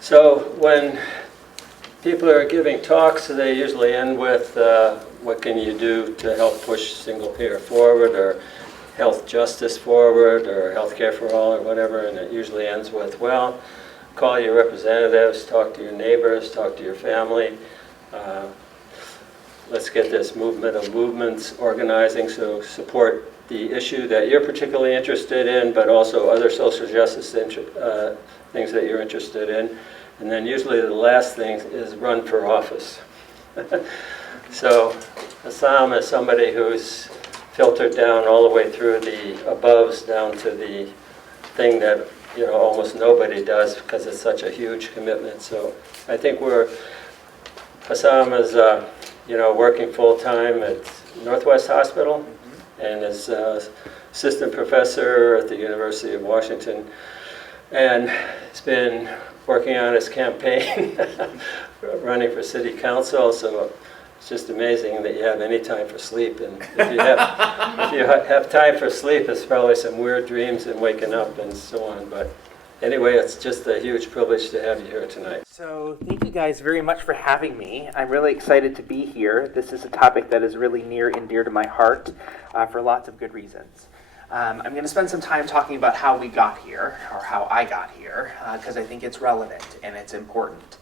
So when people are giving talks, they usually end with what can you do to help push single payer forward, or health justice forward, or healthcare for all, or whatever, and it usually ends with, well, call your representatives, talk to your neighbors, talk to your family. Let's get this movement of movements organizing, so support the issue that you're particularly interested in, but also other social justice things that you're interested in. And then usually the last thing is run for office. So Hisam is somebody who's filtered down all the way through the aboves down to the thing that almost nobody does, because it's such a huge commitment. So I think Hisam is working full-time at Northwest Hospital, and is assistant professor at the University of Washington, and he's been working on his campaign, running for city council. So it's just amazing that you have any time for sleep. And if you have time for sleep, it's probably some weird dreams and waking up and so on. But anyway, it's just a huge privilege to have you here tonight. So thank you guys very much for having me. I'm really excited to be here. This is a topic that is really near and dear to my heart for lots of good reasons. I'm going to spend some time talking about how we got here, or how I got here, because I think it's relevant and it's important.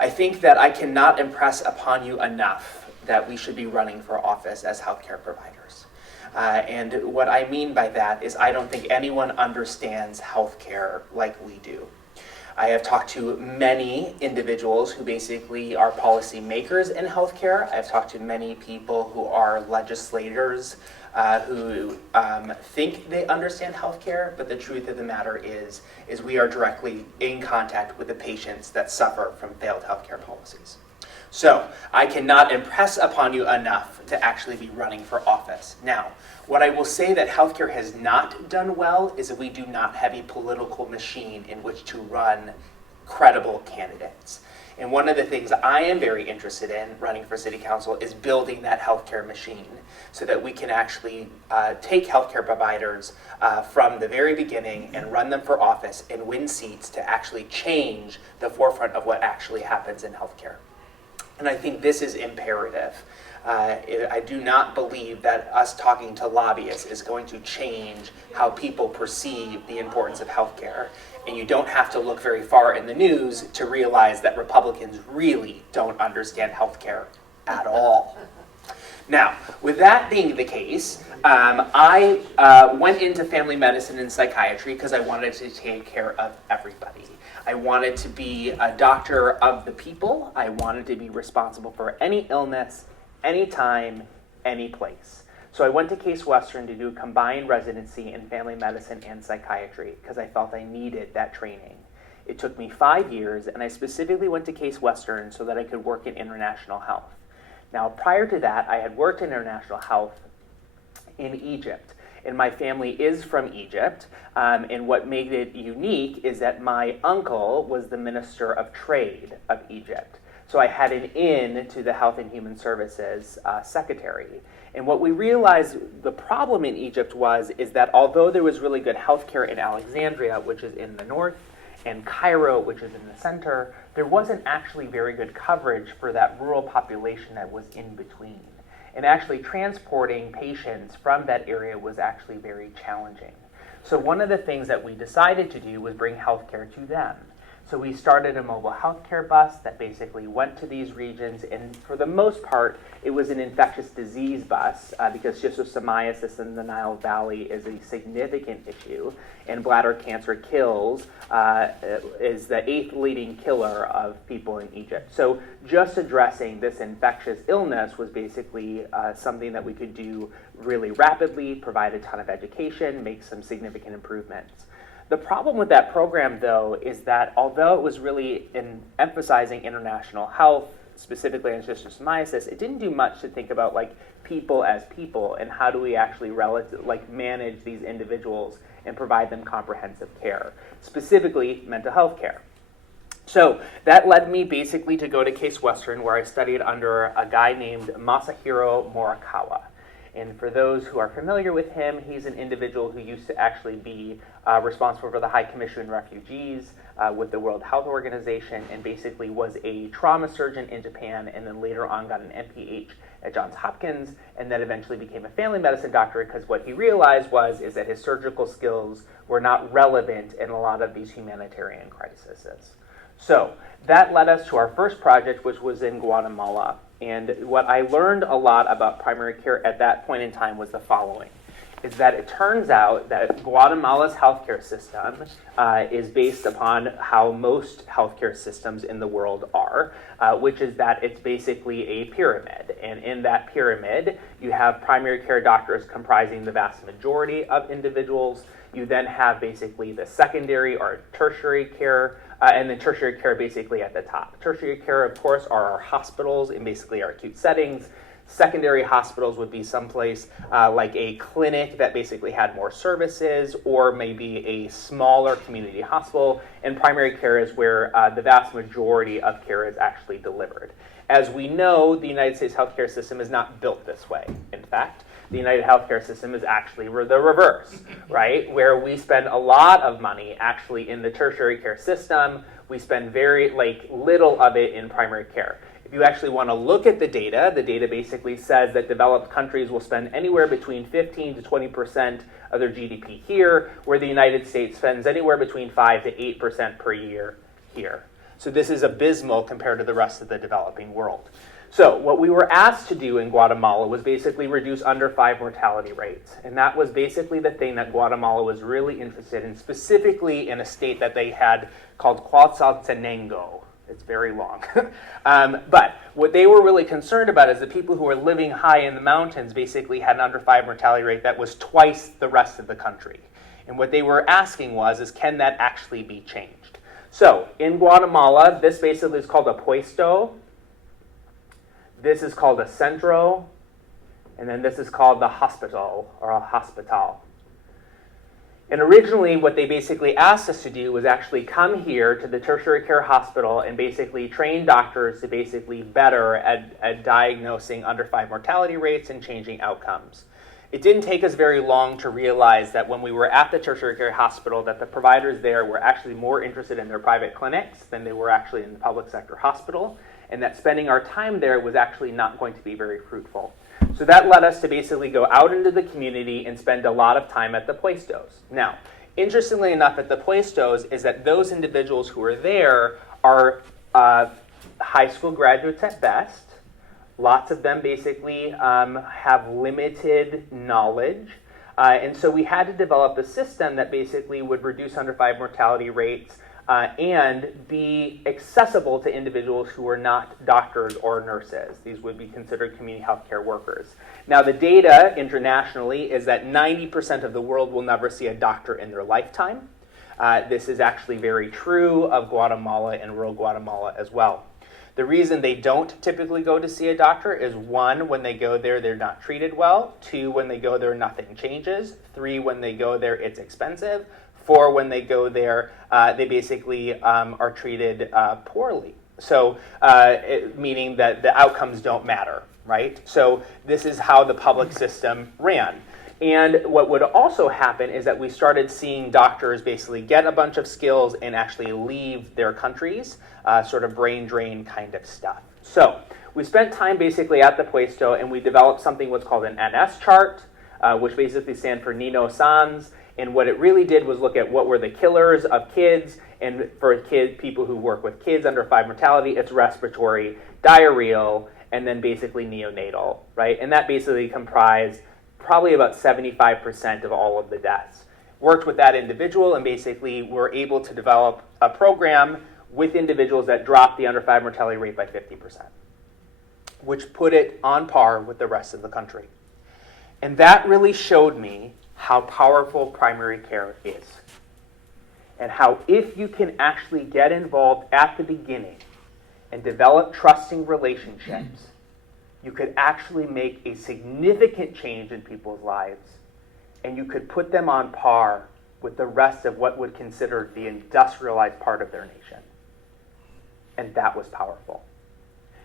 I think that I cannot impress upon you enough that we should be running for office as healthcare providers. And what I mean by that is I don't think anyone understands healthcare like we do. I have talked to many individuals who basically are policy makers in healthcare. I've talked to many people who are legislators who think they understand healthcare, but the truth of the matter is we are directly in contact with the patients that suffer from failed healthcare policies. So I cannot impress upon you enough to actually be running for office. Now, what I will say that healthcare has not done well is that we do not have a political machine in which to run credible candidates. And one of the things I am very interested in running for city council is building that healthcare machine so that we can actually take healthcare providers from the very beginning and run them for office and win seats to actually change the forefront of what actually happens in healthcare. And I think this is imperative. I do not believe that us talking to lobbyists is going to change how people perceive the importance of healthcare. And you don't have to look very far in the news to realize that Republicans really don't understand healthcare at all. Now, with that being the case, I went into family medicine and psychiatry because I wanted to take care of everybody. I wanted to be a doctor of the people. I wanted to be responsible for any illness, anytime, any place. So I went to Case Western to do a combined residency in family medicine and psychiatry because I felt I needed that training. It took me 5 years, and I specifically went to Case Western so that I could work in international health. Now, prior to that, I had worked in international health in Egypt. And my family is from Egypt, and what made it unique is that my uncle was the Minister of Trade of Egypt. So I had an in to the Health and Human Services Secretary. And what we realized the problem in Egypt is that although there was really good healthcare in Alexandria, which is in the north, and Cairo, which is in the center, there wasn't actually very good coverage for that rural population that was in between. And actually transporting patients from that area was actually very challenging. So one of the things that we decided to do was bring healthcare to them. So we started a mobile healthcare bus that basically went to these regions, and for the most part, it was an infectious disease bus because schistosomiasis in the Nile Valley is a significant issue, and bladder cancer is the 8th leading killer of people in Egypt. So just addressing this infectious illness was basically something that we could do really rapidly, provide a ton of education, make some significant improvements. The problem with that program, though, is that although it was really emphasizing international health, specifically on schistosomiasis, it didn't do much to think about people as people and how do we actually manage these individuals and provide them comprehensive care, specifically mental health care. So that led me basically to go to Case Western, where I studied under a guy named Masahiro Morikawa. And for those who are familiar with him, he's an individual who used to actually be responsible for the High Commission on Refugees with the World Health Organization, and basically was a trauma surgeon in Japan, and then later on got an MPH at Johns Hopkins, and then eventually became a family medicine doctor, because what he realized is that his surgical skills were not relevant in a lot of these humanitarian crises. So that led us to our first project, which was in Guatemala. And what I learned a lot about primary care at that point in time was the following, is that it turns out that Guatemala's healthcare system is based upon how most healthcare systems in the world are, which is that it's basically a pyramid. And in that pyramid, you have primary care doctors comprising the vast majority of individuals. You then have basically the secondary or tertiary care, and then tertiary care basically at the top. Tertiary care, of course, are our hospitals and basically our acute settings. Secondary hospitals would be someplace like a clinic that basically had more services, or maybe a smaller community hospital. And primary care is where the vast majority of care is actually delivered. As we know, the United States healthcare system is not built this way. In fact, the United healthcare system is actually the reverse, right? Where we spend a lot of money actually in the tertiary care system. We spend very little of it in primary care. If you actually want to look at the data basically says that developed countries will spend anywhere between 15 to 20% of their GDP here, where the United States spends anywhere between 5 to 8% per year here. So this is abysmal compared to the rest of the developing world. So what we were asked to do in Guatemala was basically reduce under 5 mortality rates. And that was basically the thing that Guatemala was really interested in, specifically in a state that they had called Quetzaltenango. It's very long. But what they were really concerned about is the people who were living high in the mountains basically had an under 5 mortality rate that was twice the rest of the country. And what they were asking is can that actually be changed? So in Guatemala, this basically is called a puesto. This is called a centro, and then this is called the hospital, or a hospital. And originally what they basically asked us to do was actually come here to the tertiary care hospital and basically train doctors to basically better at diagnosing under 5 mortality rates and changing outcomes. It didn't take us very long to realize that when we were at the tertiary care hospital that the providers there were actually more interested in their private clinics than they were actually in the public sector hospital, and that spending our time there was actually not going to be very fruitful. So that led us to basically go out into the community and spend a lot of time at the puestos. Now, interestingly enough, at the puestos is that those individuals who are there are high school graduates at best. Lots of them basically have limited knowledge. And so we had to develop a system that basically would reduce under 5 mortality rates and be accessible to individuals who are not doctors or nurses. These would be considered community healthcare workers. Now, the data internationally is that 90% of the world will never see a doctor in their lifetime. This is actually very true of Guatemala and rural Guatemala as well. The reason they don't typically go to see a doctor is 1, when they go there, they're not treated well. 2, when they go there, nothing changes. 3, when they go there, it's expensive. 4, when they go there, they basically are treated poorly. So, meaning that the outcomes don't matter, right? So this is how the public system ran. And what would also happen is that we started seeing doctors basically get a bunch of skills and actually leave their countries, sort of brain drain kind of stuff. So we spent time basically at the puesto, and we developed something what's called an NS chart, which basically stands for Nino Sans. And what it really did was look at what were the killers of kids, and for people who work with kids under 5 mortality, it's respiratory, diarrheal, and then basically neonatal, right? And that basically comprised probably about 75% of all of the deaths. Worked with that individual and basically were able to develop a program with individuals that dropped the under 5 mortality rate by 50%, which put it on par with the rest of the country. And that really showed me how powerful primary care is, and how if you can actually get involved at the beginning and develop trusting relationships, you could actually make a significant change in people's lives, and you could put them on par with the rest of what would consider the industrialized part of their nation. And that was powerful.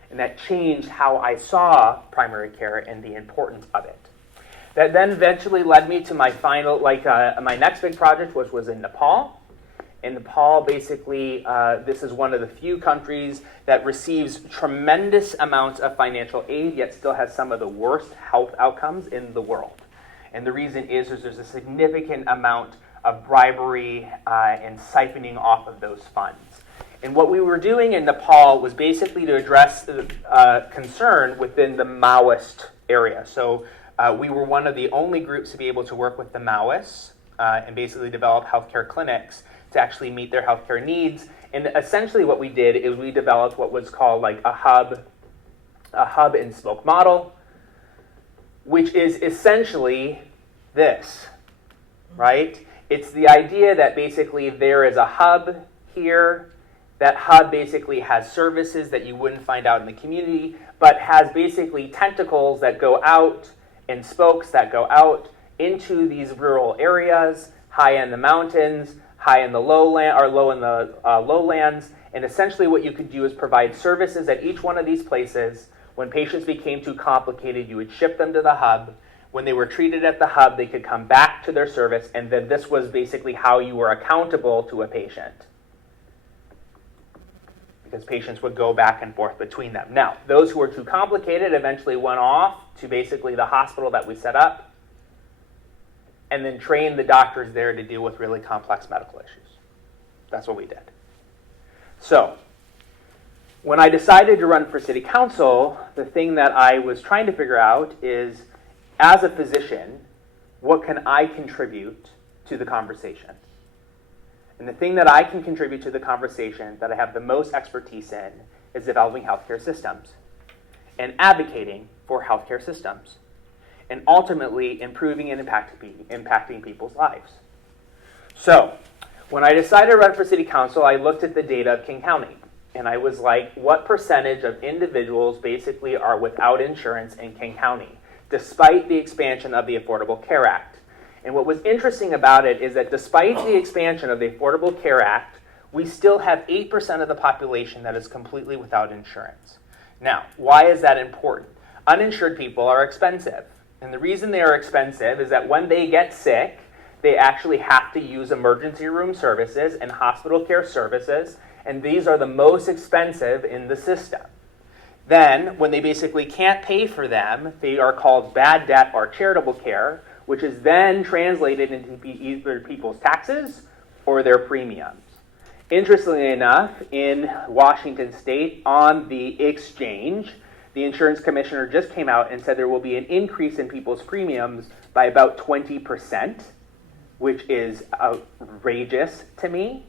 And that changed how I saw primary care and the importance of it. That then eventually led me to my final, my next big project, which was in Nepal. In Nepal, basically, this is one of the few countries that receives tremendous amounts of financial aid, yet still has some of the worst health outcomes in the world. And the reason is there's a significant amount of bribery and siphoning off of those funds. And what we were doing in Nepal was basically to address the concern within the Maoist area. So we were one of the only groups to be able to work with the Maoists and basically develop healthcare clinics to actually meet their healthcare needs. And essentially what we did is we developed what was called like a hub and spoke model, which is essentially this, right? It's the idea that basically there is a hub here. That hub basically has services that you wouldn't find out in the community, but has basically tentacles that go out and spokes that go out into these rural areas, high in the mountains, high in the lowland, or low in the lowlands. And essentially what you could do is provide services at each one of these places. When patients became too complicated, you would ship them to the hub. When they were treated at the hub, they could come back to their service, and then this was basically how you were accountable to a patient, because patients would go back and forth between them. Now, those who were too complicated eventually went off to basically the hospital that we set up, and then trained the doctors there to deal with really complex medical issues. That's what we did. So, when I decided to run for city council, the thing that I was trying to figure out is, as a physician, what can I contribute to the conversation? And the thing that I can contribute to the conversation that I have the most expertise in is developing healthcare systems and advocating for healthcare systems and ultimately improving and impacting people's lives. So, when I decided to run for city council, I looked at the data of King County. And I was like, what percentage of individuals basically are without insurance in King County, despite the expansion of the Affordable Care Act? And what was interesting about it is that despite the expansion of the Affordable Care Act, we still have 8% of the population that is completely without insurance. Now, why is that important? Uninsured people are expensive. And the reason they are expensive is that when they get sick, they actually have to use emergency room services and hospital care services, and these are the most expensive in the system. Then, when they basically can't pay for them, they are called bad debt or charitable care, which is then translated into either people's taxes or their premiums. Interestingly enough, in Washington State, on the exchange, the insurance commissioner just came out and said there will be an increase in people's premiums by about 20%, which is outrageous to me.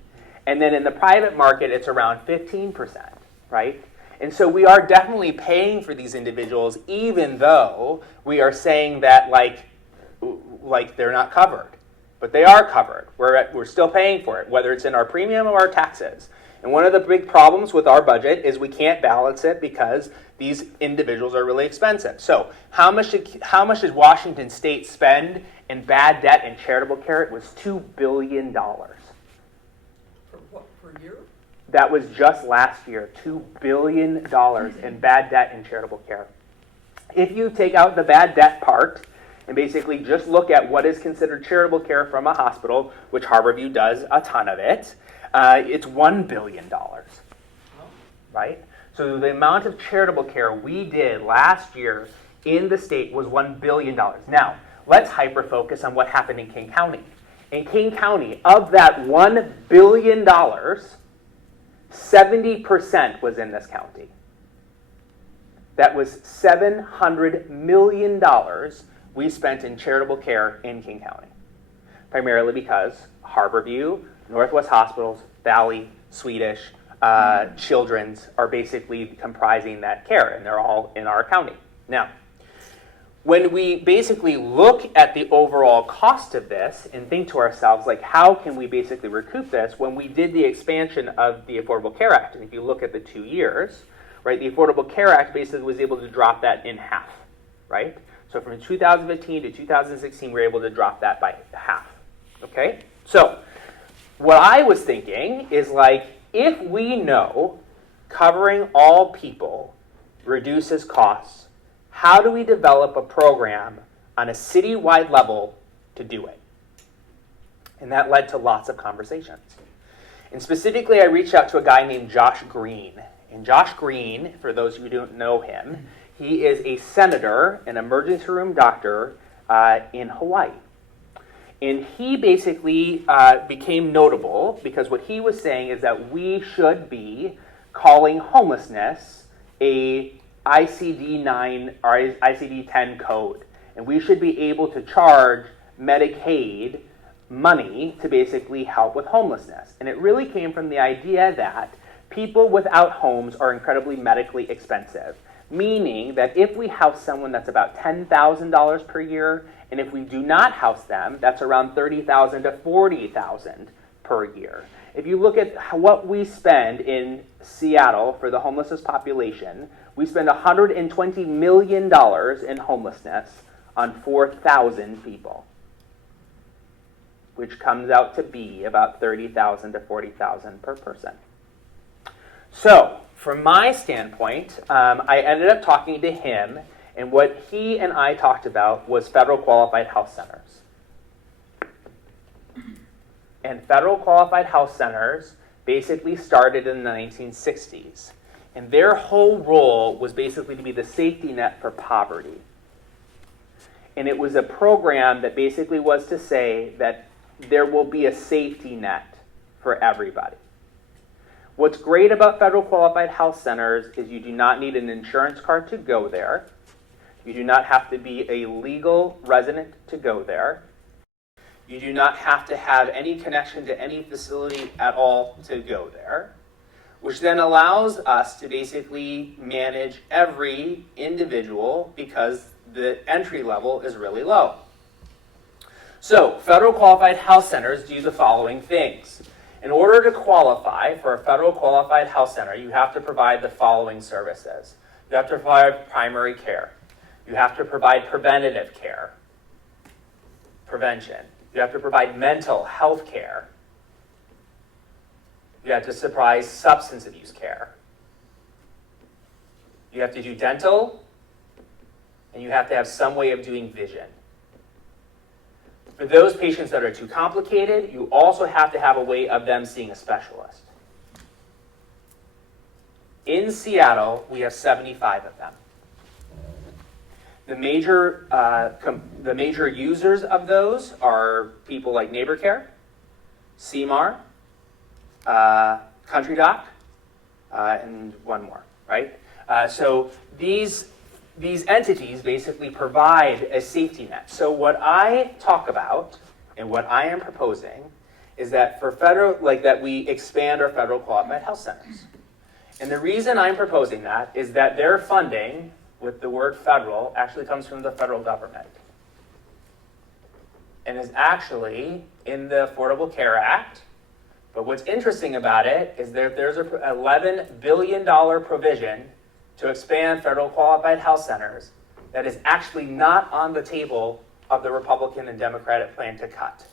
And then in the private market, it's around 15%, right? And so we are definitely paying for these individuals, even though we are saying that like they're not covered. But they are covered. We're still paying for it, whether it's in our premium or our taxes. And one of the big problems with our budget is we can't balance it because these individuals are really expensive. So how much did Washington State spend in bad debt and charitable care? It was $2 billion. For what, per year? That was just last year, $2 billion in bad debt and charitable care. If you take out the bad debt part and basically just look at what is considered charitable care from a hospital, which Harborview does a ton of it, it's $1 billion, right? So the amount of charitable care we did last year in the state was $1 billion. Now, let's hyper-focus on what happened in King County. In King County, of that $1 billion, 70% was in this county. That was $700 million we spent in charitable care in King County, primarily because Harborview, Northwest Hospitals, Valley, Swedish, Children's are basically comprising that care, and they're all in our county. Now, when we basically look at the overall cost of this and think to ourselves, like, how can we basically recoup this? When we did the expansion of the Affordable Care Act, and if you look at the 2 years, right, the Affordable Care Act basically was able to drop that in half, right? So from 2015 to 2016, we were able to drop that by half, okay? So what I was thinking is, like, if we know covering all people reduces costs, how do we develop a program on a citywide level to do it. And that led to lots of conversations. And specifically, I reached out to a guy named Josh Green. And Josh Green, for those who don't know him, he is a senator, an emergency room doctor in Hawaii. And he basically became notable because what he was saying is that we should be calling homelessness a ICD-9 or ICD-10 code. And we should be able to charge Medicaid money to basically help with homelessness. And it really came from the idea that people without homes are incredibly medically expensive, meaning that if we house someone, that's about $10,000 per year, and if we do not house them, that's around $30,000 to $40,000 per year. If you look at what we spend in Seattle for the homelessness population, we spend $120 million in homelessness on 4,000 people, which comes out to be about $30,000 to $40,000 per person. So, from my standpoint, I ended up talking to him, and what he and I talked about was federal qualified health centers. And federal qualified health centers basically started in the 1960s. And their whole role was basically to be the safety net for poverty. And it was a program that basically was to say that there will be a safety net for everybody. What's great about federal qualified health centers is you do not need an insurance card to go there. You do not have to be a legal resident to go there. You do not have to have any connection to any facility at all to go there, which then allows us to basically manage every individual because the entry level is really low. So, federal qualified health centers do the following things. In order to qualify for a federal qualified health center, you have to provide the following services. You have to provide primary care. You have to provide preventative care, prevention. You have to provide mental health care. You have to provide substance abuse care. You have to do dental, and you have to have some way of doing vision. For those patients that are too complicated, you also have to have a way of them seeing a specialist. In Seattle, we have 75 of them. The major users of those are people like NeighborCare, CMAR, Country Doc, and one more, right? So these entities basically provide a safety net. So what I talk about and what I am proposing is that for federal, that we expand our federal qualified health centers. And the reason I'm proposing that is that their funding with the word federal actually comes from the federal government and is actually in the Affordable Care Act. But what's interesting about it is that there's an $11 billion provision to expand federal qualified health centers that is actually not on the table of the Republican and Democratic plan to cut.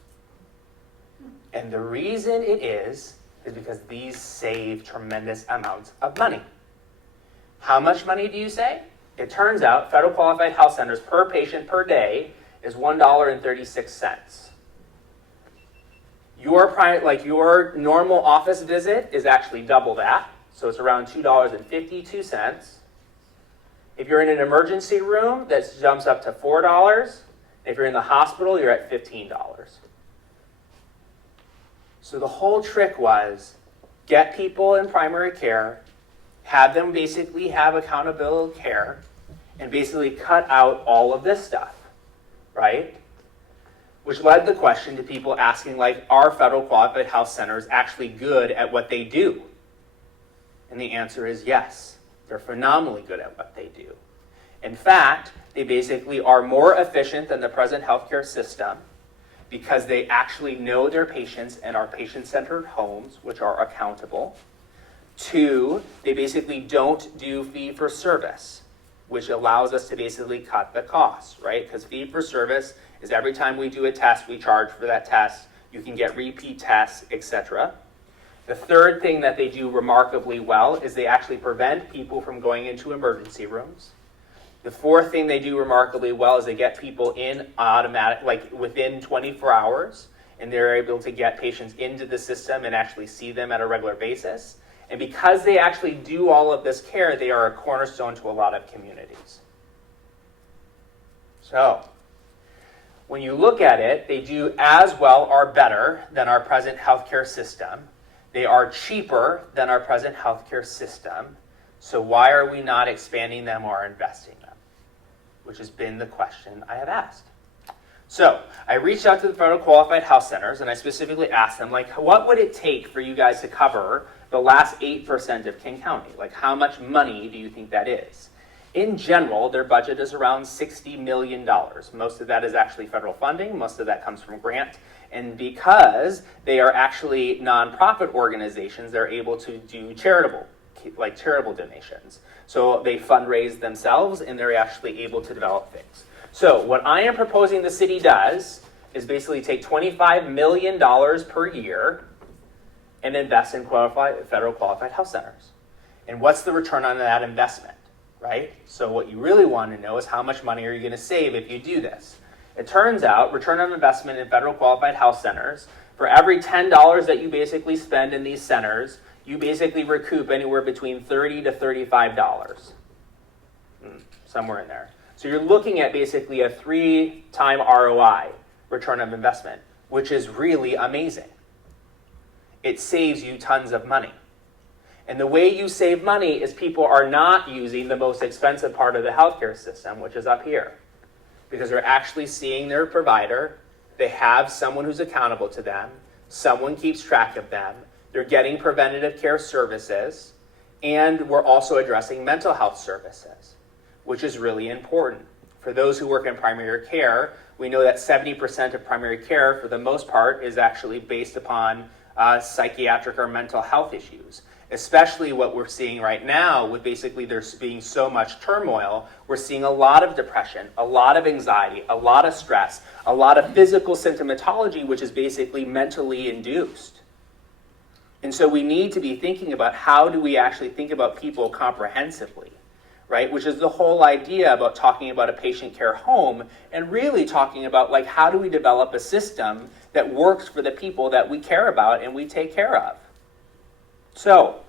And the reason it is because these save tremendous amounts of money. How much money do you say? It turns out federal qualified health centers per patient per day is $1.36. Your normal office visit is actually double that, so it's around $2.52. If you're in an emergency room, that jumps up to $4. If you're in the hospital, you're at $15. So the whole trick was get people in primary care, have them basically have accountability care, and basically cut out all of this stuff, right? Which led the question to people asking, are federal qualified health centers actually good at what they do? And the answer is yes. They're phenomenally good at what they do. In fact, they basically are more efficient than the present healthcare system because they actually know their patients and are patient-centered homes, which are accountable. 2, they basically don't do fee-for-service, which allows us to basically cut the costs, right? Because fee-for-service is every time we do a test, we charge for that test. You can get repeat tests, etc. The third thing that they do remarkably well is they actually prevent people from going into emergency rooms. The fourth thing they do remarkably well is they get people in automatic, like within 24 hours, and they're able to get patients into the system and actually see them at a regular basis. And because they actually do all of this care, they are a cornerstone to a lot of communities. So, when you look at it, they do as well or better than our present healthcare system. They are cheaper than our present healthcare system. So why are we not expanding them or investing them? Which has been the question I have asked. So I reached out to the federal qualified health centers and I specifically asked them, like, what would it take for you guys to cover the last 8% of King County? Like, how much money do you think that is? In general, their budget is around $60 million. Most of that is actually federal funding. Most of that comes from grant. And because they are actually nonprofit organizations, they're able to do charitable donations. So they fundraise themselves and they're actually able to develop things. So what I am proposing the city does is basically take $25 million per year and invest in federal qualified health centers. And what's the return on that investment, right? So what you really want to know is how much money are you going to save if you do this? It turns out return on investment in federal qualified health centers, for every $10 that you basically spend in these centers, you basically recoup anywhere between $30 to $35, somewhere in there. So you're looking at basically a 3-time ROI, return on investment, which is really amazing. It saves you tons of money. And the way you save money is people are not using the most expensive part of the healthcare system, which is up here. Because they're actually seeing their provider, they have someone who's accountable to them, someone keeps track of them, they're getting preventative care services, and we're also addressing mental health services, which is really important. For those who work in primary care, we know that 70% of primary care, for the most part, is actually based upon psychiatric or mental health issues. Especially what we're seeing right now with basically there being so much turmoil, we're seeing a lot of depression, a lot of anxiety, a lot of stress, a lot of physical symptomatology, which is basically mentally induced. And so we need to be thinking about how do we actually think about people comprehensively, right? Which is the whole idea about talking about a patient care home and really talking about, like, how do we develop a system that works for the people that we care about and we take care of. So,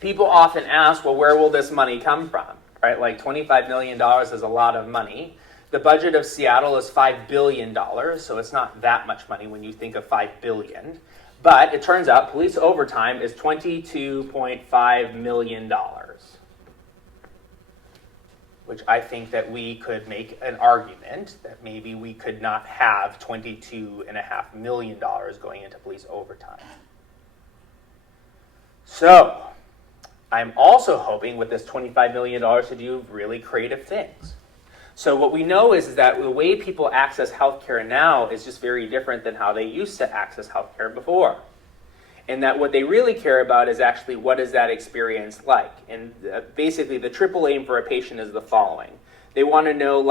people often ask, well, where will this money come from? Right? Like $25 million is a lot of money. The budget of Seattle is $5 billion, so it's not that much money when you think of $5 billion. But it turns out police overtime is $22.5 million, which I think that we could make an argument that maybe we could not have $22.5 million going into police overtime. So, I'm also hoping with this $25 million to do really creative things. So what we know is that the way people access healthcare now is just very different than how they used to access healthcare before. And that what they really care about is actually what is that experience like. And basically the triple aim for a patient is the following. They want to know,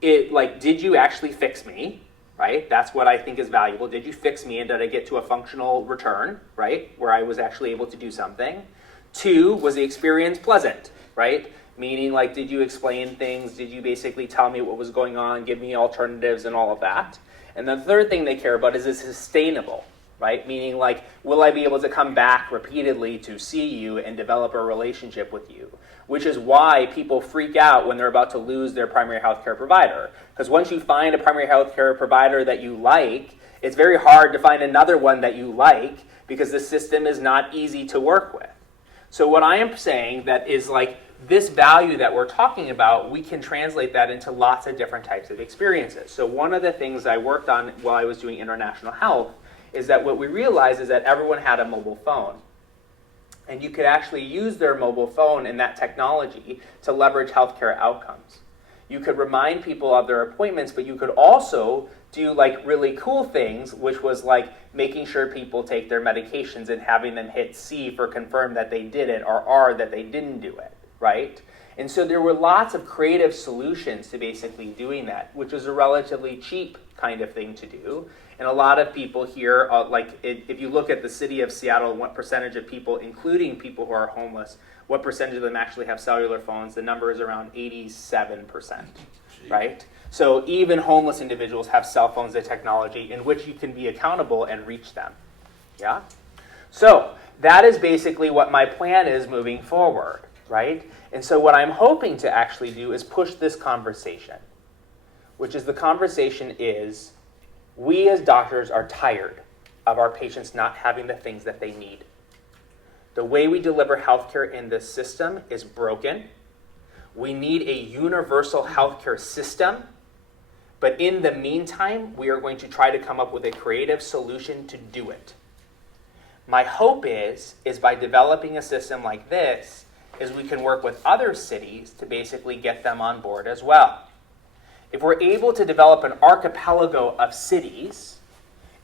did you actually fix me? Right? That's what I think is valuable. Did you fix me and did I get to a functional return, right? Where I was actually able to do something. 2, was the experience pleasant, right? Meaning, like, did you explain things? Did you basically tell me what was going on, give me alternatives and all of that? And the third thing they care about is sustainable, right? Meaning, like, will I be able to come back repeatedly to see you and develop a relationship with you? Which is why people freak out when they're about to lose their primary health care provider. Because once you find a primary health care provider that you like, it's very hard to find another one that you like because the system is not easy to work with. So what I am saying that is, like, this value that we're talking about, we can translate that into lots of different types of experiences. So one of the things I worked on while I was doing international health is that what we realized is that everyone had a mobile phone. And you could actually use their mobile phone and that technology to leverage healthcare outcomes. You could remind people of their appointments, but you could also do, like, really cool things, which was like making sure people take their medications and having them hit C for confirm that they did it or R that they didn't do it. right? And so there were lots of creative solutions to basically doing that, which was a relatively cheap kind of thing to do. And a lot of people here, if you look at the city of Seattle, what percentage of people, including people who are homeless, what percentage of them actually have cellular phones? The number is around 87%, right? So even homeless individuals have cell phones and technology in which you can be accountable and reach them, yeah? So that is basically what my plan is moving forward, right? And so what I'm hoping to actually do is push this conversation, which is the conversation is, we as doctors are tired of our patients not having the things that they need. The way we deliver healthcare in this system is broken. We need a universal healthcare system, but in the meantime, we are going to try to come up with a creative solution to do it. My hope is by developing a system like this, is we can work with other cities to basically get them on board as well. If we're able to develop an archipelago of cities,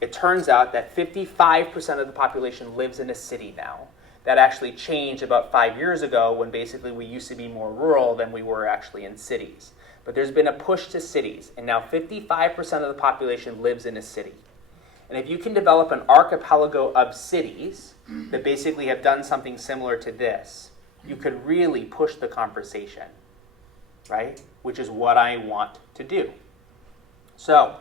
it turns out that 55% of the population lives in a city now. That actually changed about 5 years ago when basically we used to be more rural than we were actually in cities. But there's been a push to cities, and now 55% of the population lives in a city. And if you can develop an archipelago of cities that basically have done something similar to this, you could really push the conversation, right? Which is what I want to do. So,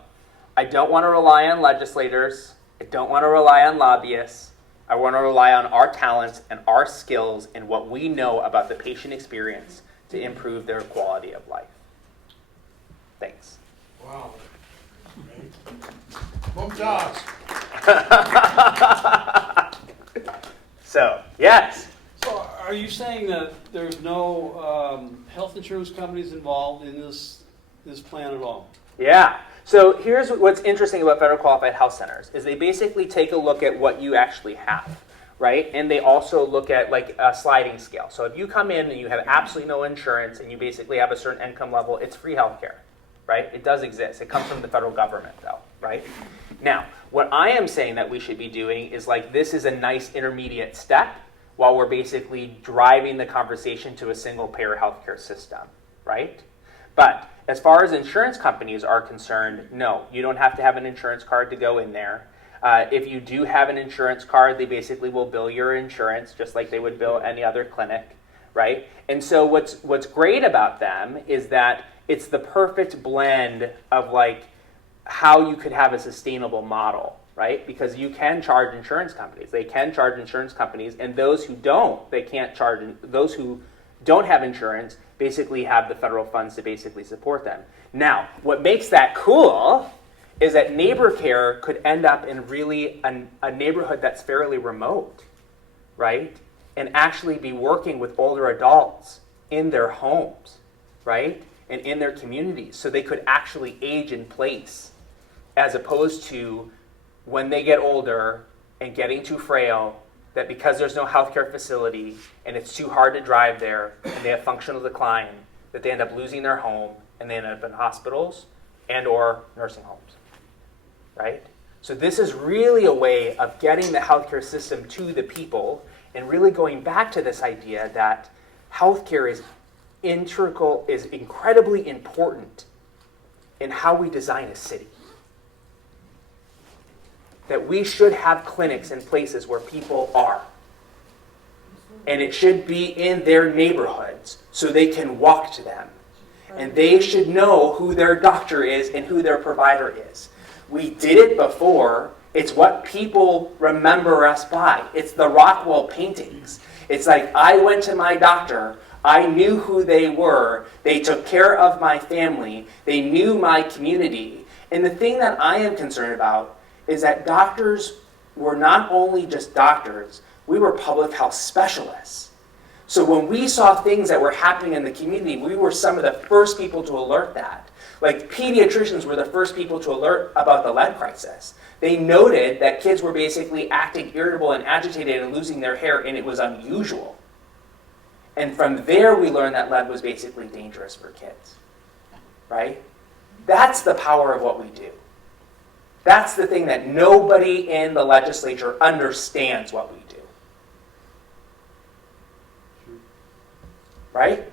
I don't want to rely on legislators. I don't want to rely on lobbyists. I want to rely on our talents and our skills and what we know about the patient experience to improve their quality of life. Thanks. Wow. Mumtaz. So, yes. So are you saying that there's no health insurance companies involved in this plan at all? Yeah. So here's what's interesting about federal qualified health centers is they basically take a look at what you actually have, right? And they also look at like a sliding scale. So if you come in and you have absolutely no insurance and you basically have a certain income level, it's free healthcare, right? It does exist. It comes from the federal government though, right? Now, what I am saying that we should be doing is like this is a nice intermediate step while we're basically driving the conversation to a single payer healthcare system, right? But as far as insurance companies are concerned, no, you don't have to have an insurance card to go in there. If you do have an insurance card, they basically will bill your insurance just like they would bill any other clinic, right? And so what's great about them is that it's the perfect blend of like how you could have a sustainable model, right? Because you can charge insurance companies. They can charge insurance companies, and those who don't, they can't charge. Those who don't have insurance basically have the federal funds to basically support them. Now, what makes that cool is that neighbor care could end up in really a neighborhood that's fairly remote, right? And actually be working with older adults in their homes, right? And in their communities, so they could actually age in place, as opposed to when they get older and getting too frail, that because there's no healthcare facility and it's too hard to drive there and they have functional decline, that they end up losing their home and they end up in hospitals and or nursing homes, right? So this is really a way of getting the healthcare system to the people and really going back to this idea that healthcare is integral, is incredibly important in how we design a city. That we should have clinics in places where people are. And it should be in their neighborhoods so they can walk to them. And they should know who their doctor is and who their provider is. We did it before. It's what people remember us by. It's the Rockwell paintings. It's like, I went to my doctor. I knew who they were. They took care of my family. They knew my community. And the thing that I am concerned about is that doctors were not only just doctors, we were public health specialists. So when we saw things that were happening in the community, we were some of the first people to alert that. Like pediatricians were the first people to alert about the lead crisis. They noted that kids were basically acting irritable and agitated and losing their hair, and it was unusual. And from there we learned that lead was basically dangerous for kids, right? That's the power of what we do. That's the thing that nobody in the legislature understands what we do. right?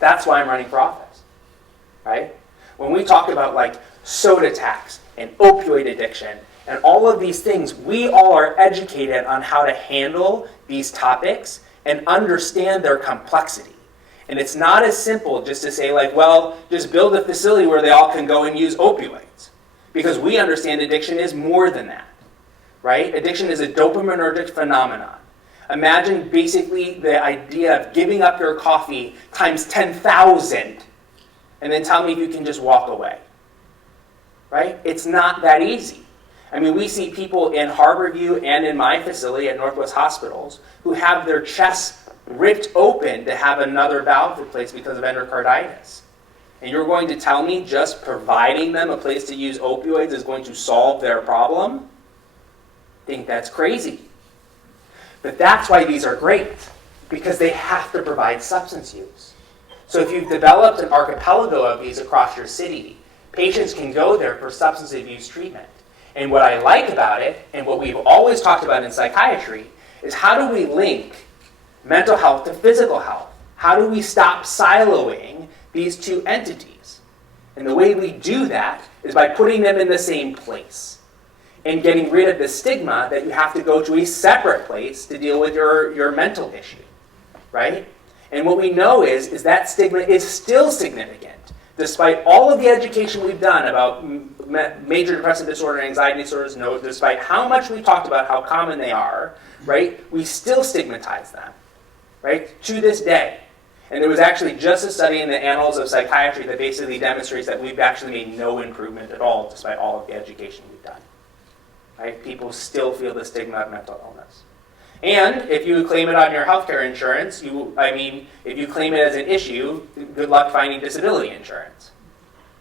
That's why I'm running for office, right? When we talk about like soda tax and opioid addiction and all of these things, we all are educated on how to handle these topics and understand their complexity. And it's not as simple just to say like, well, just build a facility where they all can go and use opioids. Because we understand addiction is more than that, right? Addiction is a dopaminergic phenomenon. Imagine basically the idea of giving up your coffee times 10,000 and then tell me if you can just walk away, right? It's not that easy. I mean, we see people in Harborview and in my facility at Northwest Hospitals who have their chests ripped open to have another valve replaced because of endocarditis. And you're going to tell me just providing them a place to use opioids is going to solve their problem? I think that's crazy. But that's why these are great, because they have to provide substance use. So if you've developed an archipelago of these across your city, patients can go there for substance abuse treatment. And what I like about it, and what we've always talked about in psychiatry, is how do we link mental health to physical health? How do we stop siloing these two entities? And the way we do that is by putting them in the same place and getting rid of the stigma that you have to go to a separate place to deal with your mental issue, right? And what we know is that stigma is still significant. Despite all of the education we've done about major depressive disorder and anxiety disorders, despite how much we've talked about how common they are, right, we still stigmatize them, right, to this day. And there was actually just a study in the Annals of Psychiatry that basically demonstrates that we've actually made no improvement at all despite all of the education we've done. Right? People still feel the stigma of mental illness. And if you claim it on your healthcare insurance, if you claim it as an issue, good luck finding disability insurance.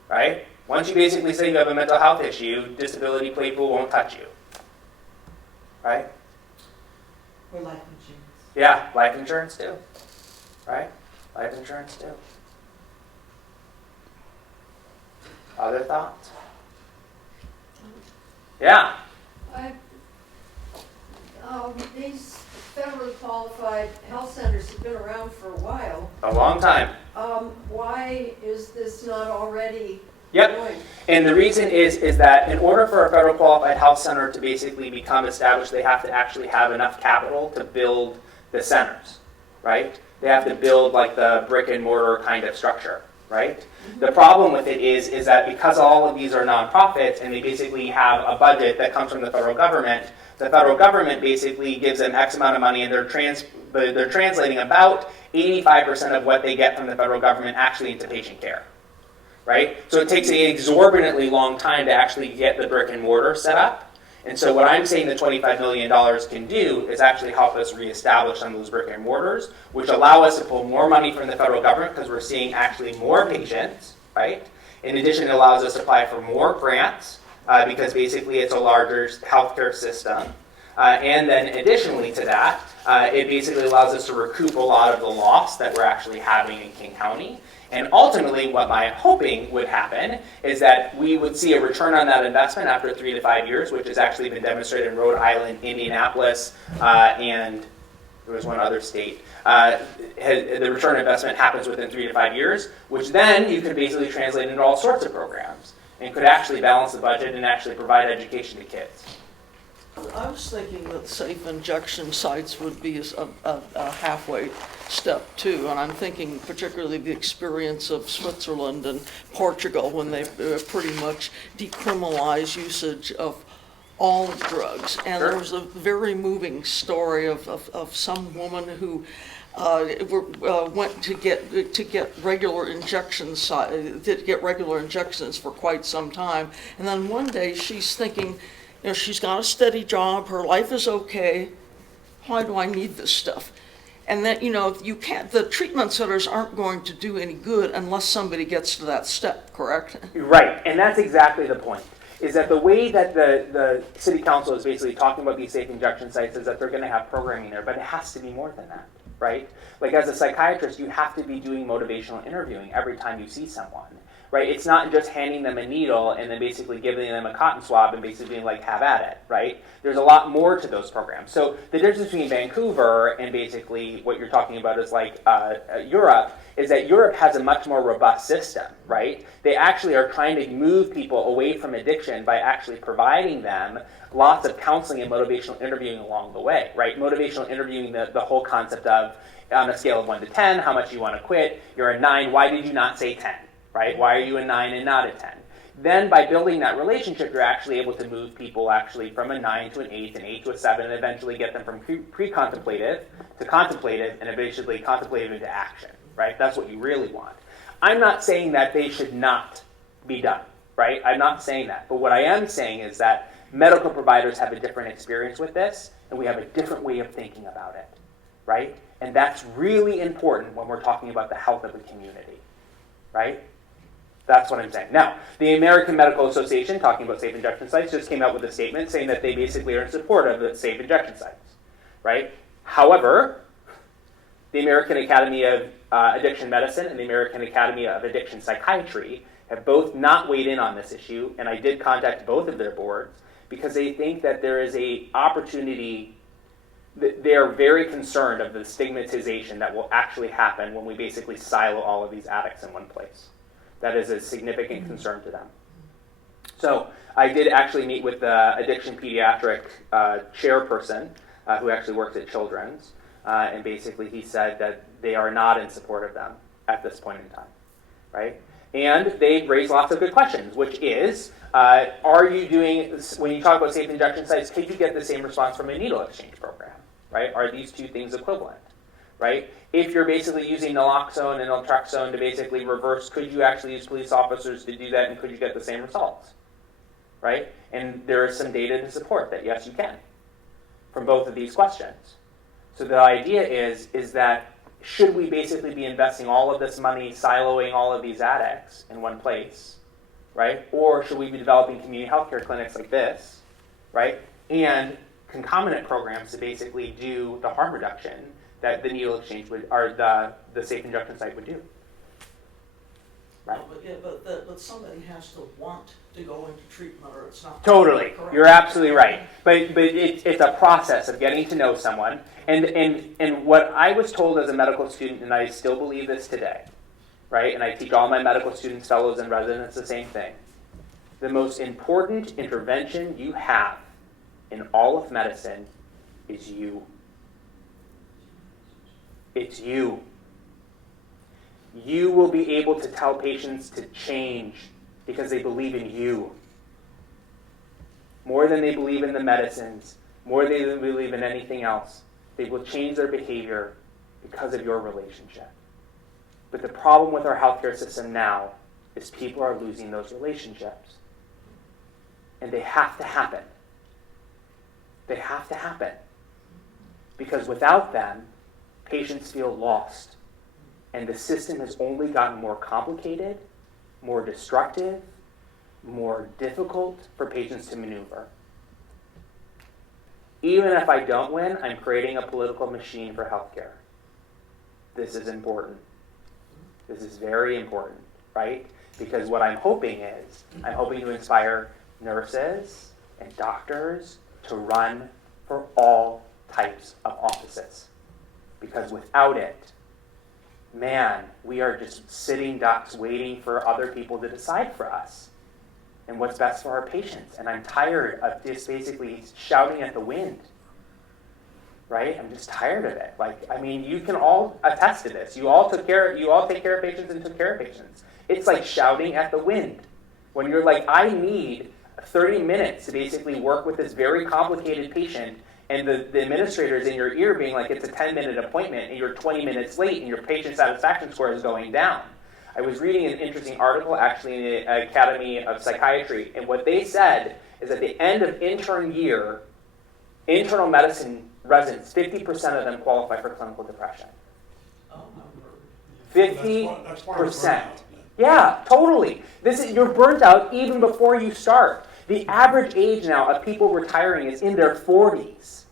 Right? Once you basically say you have a mental health issue, disability people won't touch you. Right? Or life insurance. Yeah, life insurance too. Right? Life insurance too. Other thoughts? Yeah. These federally qualified health centers have been around for a while. A long time. Why is this not already Yep. going? And the reason is that in order for a federal qualified health center to basically become established, they have to actually have enough capital to build the centers, right? They have to build like the brick and mortar kind of structure, right? The problem with it is that because all of these are nonprofits and they basically have a budget that comes from the federal government basically gives them X amount of money and they're translating about 85% of what they get from the federal government actually into patient care, right? So it takes an exorbitantly long time to actually get the brick and mortar set up. And so what I'm saying the $25 million can do is actually help us reestablish some of those brick and mortars, which allow us to pull more money from the federal government because we're seeing actually more patients, right? In addition, it allows us to apply for more grants because basically it's a larger healthcare system. And then additionally to that, it basically allows us to recoup a lot of the loss that we're actually having in King County. And ultimately, what I'm hoping would happen is that we would see a return on that investment after 3 to 5 years, which has actually been demonstrated in Rhode Island, Indianapolis, and there was one other state. The return on investment happens within 3 to 5 years, which then you could basically translate into all sorts of programs and could actually balance the budget and actually provide education to kids. I was thinking that safe injection sites would be a halfway step too, and I'm thinking particularly the experience of Switzerland and Portugal when they pretty much decriminalized usage of all drugs. And Sure. There was a very moving story of some woman who went to get regular injections, regular injections for quite some time, and then one day she's thinking, you know, she's got a steady job, her life is okay, why do I need this stuff? And then, you know, you can't, the treatment centers aren't going to do any good unless somebody gets to that step, correct? Right, and that's exactly the point, is that the way that the city council is basically talking about these safe injection sites is that they're going to have programming there, but it has to be more than that, right? Like as a psychiatrist, you have to be doing motivational interviewing every time you see someone. right? It's not just handing them a needle and then basically giving them a cotton swab and basically being like, have at it, right? There's a lot more to those programs. So the difference between Vancouver and basically what you're talking about is like Europe, is that Europe has a much more robust system, right? They actually are trying to move people away from addiction by actually providing them lots of counseling and motivational interviewing along the way, right? Motivational interviewing, the whole concept of on a scale of 1 to 10, how much you want to quit. You're a 9, why did you not say 10, right? Why are you a 9 and not a 10? Then by building that relationship, you're actually able to move people actually from a 9 to an 8, an 8 to a 7, and eventually get them from pre-contemplative to contemplative, and eventually contemplative into action, right? That's what you really want. I'm not saying that they should not be done, right? I'm not saying that. But what I am saying is that medical providers have a different experience with this, and we have a different way of thinking about it, right? And that's really important when we're talking about the health of the community, right? That's what I'm saying. Now, the American Medical Association, talking about safe injection sites, just came out with a statement saying that they basically are in support of the safe injection sites, right? However, the American Academy of Addiction Medicine and the American Academy of Addiction Psychiatry have both not weighed in on this issue, and I did contact both of their boards because they think that there is an opportunity. They are very concerned of the stigmatization that will actually happen when we basically silo all of these addicts in one place. That is a significant concern to them. So I did actually meet with the addiction pediatric chairperson who actually works at Children's, and basically he said that they are not in support of them at this point in time, right? And they raised lots of good questions, which is, are you doing, when you talk about safe injection sites, could you get the same response from a needle exchange program, right? Are these two things equivalent, right? If you're basically using naloxone and naltrexone to basically reverse, could you actually use police officers to do that, and could you get the same results, right? And there is some data to support that, yes, you can, from both of these questions. So the idea is that should we basically be investing all of this money, siloing all of these addicts in one place, right? Or should we be developing community healthcare clinics like this, right? And concomitant programs to basically do the harm reduction that the needle exchange would, or the safe injection site would do. Right. But somebody has to want to go into treatment, or it's not. Totally, correct. you're absolutely right. But it's a process of getting to know someone. And what I was told as a medical student, and I still believe this today, right? And I teach all my medical students, fellows, and residents the same thing. The most important intervention you have in all of medicine is you. It's you. You will be able to tell patients to change because they believe in you. More than they believe in the medicines, more than they believe in anything else. They will change their behavior because of your relationship. But the problem with our healthcare system now is people are losing those relationships. And they have to happen. They have to happen. Because without them, patients feel lost. And the system has only gotten more complicated, more destructive, more difficult for patients to maneuver. Even if I don't win, I'm creating a political machine for healthcare. This is important. This is very important, right? Because what I'm hoping is, I'm hoping to inspire nurses and doctors to run for all types of offices. Because without it, man, we are just sitting ducks waiting for other people to decide for us and what's best for our patients. And I'm tired of just basically shouting at the wind, right? I'm just tired of it. Like, I mean, you can all attest to this. You all take care of patients and took care of patients. It's like shouting at the wind. When you're like, I need 30 minutes to basically work with this very complicated patient, and the administrator is in your ear being like, it's a 10-minute appointment, and you're 20 minutes late, and your patient satisfaction score is going down. I was reading an interesting article, actually, in the Academy of Psychiatry, and what they said is at the end of intern year, internal medicine residents, 50% of them qualify for clinical depression. 50%. Yeah, totally. You're burnt out even before you start. The average age now of people retiring is in their 40s.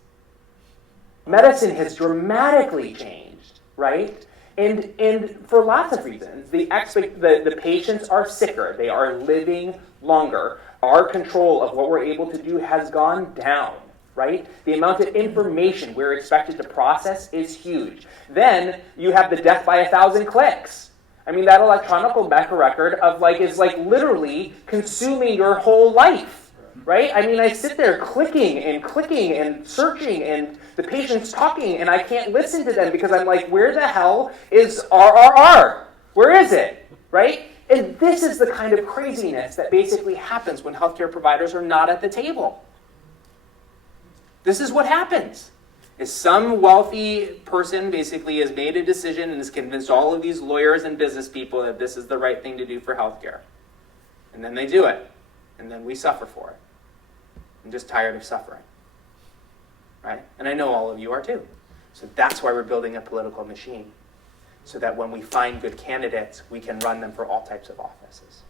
Medicine has dramatically changed, right? And for lots of reasons, the patients are sicker, they are living longer. Our control of what we're able to do has gone down, right? The amount of information we're expected to process is huge. Then you have the death by 1,000 clicks. I mean, that electronic medical record is literally consuming your whole life, right? I mean, I sit there clicking and searching, and the patient's talking, and I can't listen to them because I'm like, where the hell is RRR? Where is it, right? And this is the kind of craziness that basically happens when healthcare providers are not at the table. This is what happens. Is some wealthy person basically has made a decision and has convinced all of these lawyers and business people that this is the right thing to do for healthcare. And then they do it. And then we suffer for it. I'm just tired of suffering. Right? And I know all of you are too. So that's why we're building a political machine. So that when we find good candidates, we can run them for all types of offices.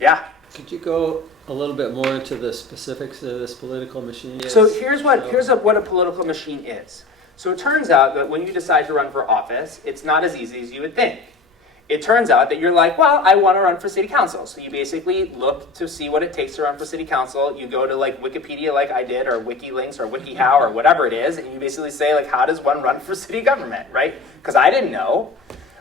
Yeah? Could you go a little bit more into the specifics of this political machine? So here's what a political machine is. So it turns out that when you decide to run for office, it's not as easy as you would think. It turns out that you're like, well, I want to run for city council. So you basically look to see what it takes to run for city council. You go to Wikipedia like I did, or WikiLinks, or WikiHow, or whatever it is, and you basically say, how does one run for city government, right? Because I didn't know.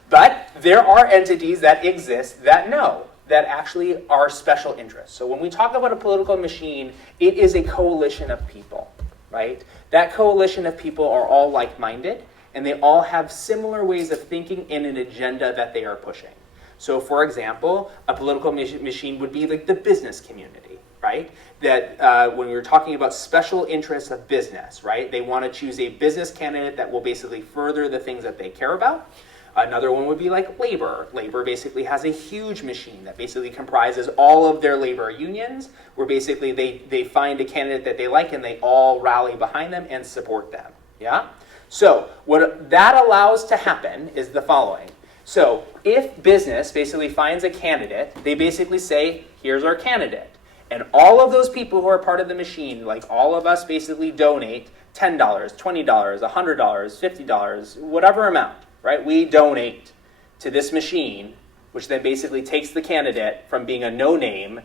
But there are entities that exist that know, that actually are special interests. So when we talk about a political machine, it is a coalition of people, right? That coalition of people are all like-minded, and they all have similar ways of thinking in an agenda that they are pushing. So for example, a political machine would be like the business community, right? That when we were talking about special interests of business, right? They want to choose a business candidate that will basically further the things that they care about. Another one would be like labor. Labor basically has a huge machine that basically comprises all of their labor unions, where basically they find a candidate that they like and they all rally behind them and support them. Yeah? So what that allows to happen is the following. So if business basically finds a candidate, they basically say, here's our candidate. And all of those people who are part of the machine, like all of us basically donate $10, $20, $100, $50, whatever amount. Right? We donate to this machine, which then basically takes the candidate from being a no-name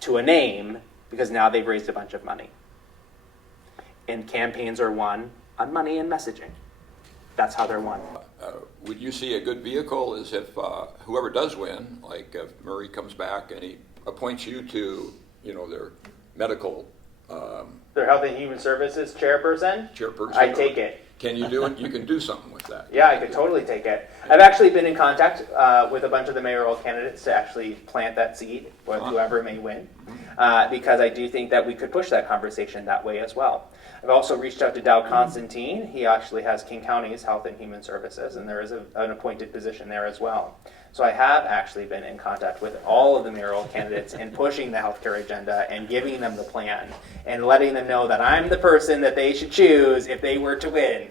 to a name, because now they've raised a bunch of money. And campaigns are won on money and messaging. That's how they're won. Would you see a good vehicle is if whoever does win, like if Murray comes back and he appoints you to, their medical Their Health and Human Services chairperson? I take it. Can you do it? You can do something with that. Yeah, I could totally take it. I've actually been in contact with a bunch of the mayoral candidates to actually plant that seed with whoever may win, because I do think that we could push that conversation that way as well. I've also reached out to Dow Constantine. He actually has King County's Health and Human Services, and there is an appointed position there as well. So I have actually been in contact with all of the mayoral candidates and pushing the healthcare agenda and giving them the plan and letting them know that I'm the person that they should choose if they were to win.